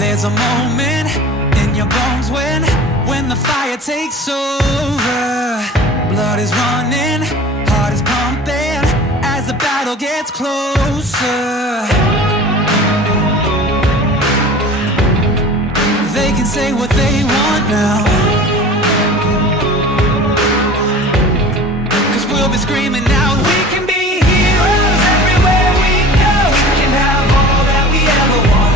There's a moment in your bones when the fire takes over. Blood is running, heart is pumping as the battle gets closer. They can say what they want now, 'cause we'll be screaming out, we can be heroes everywhere we go. We can have all that we ever want.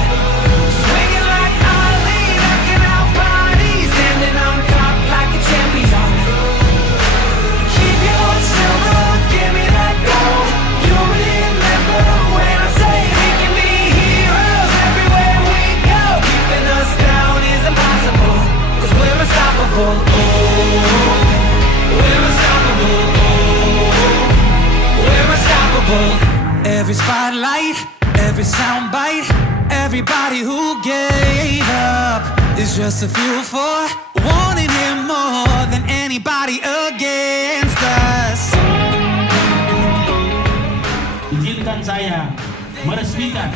Swinging like Ali, knocking out bodies, standing on top like a champion. Keep your silver, give me that gold. You'll remember when I say we can be heroes everywhere we go. Keeping us down is impossible, 'cause we're unstoppable. Oh, we're unstoppable. We're unstoppable. Every spotlight, every soundbite, everybody who gave up is just a fuel for wanting him more than anybody against us. Izinkan saya meresmikan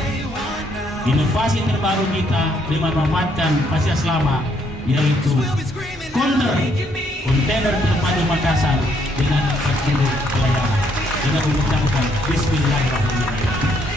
inovasi terbaru kita dengan memanfaatkan fasilitas lama, yaitu kontainer terpadu Makassar dengan infrastruktur pelayanan. Dengan mengucapkan Bismillahirrahmanirrahim.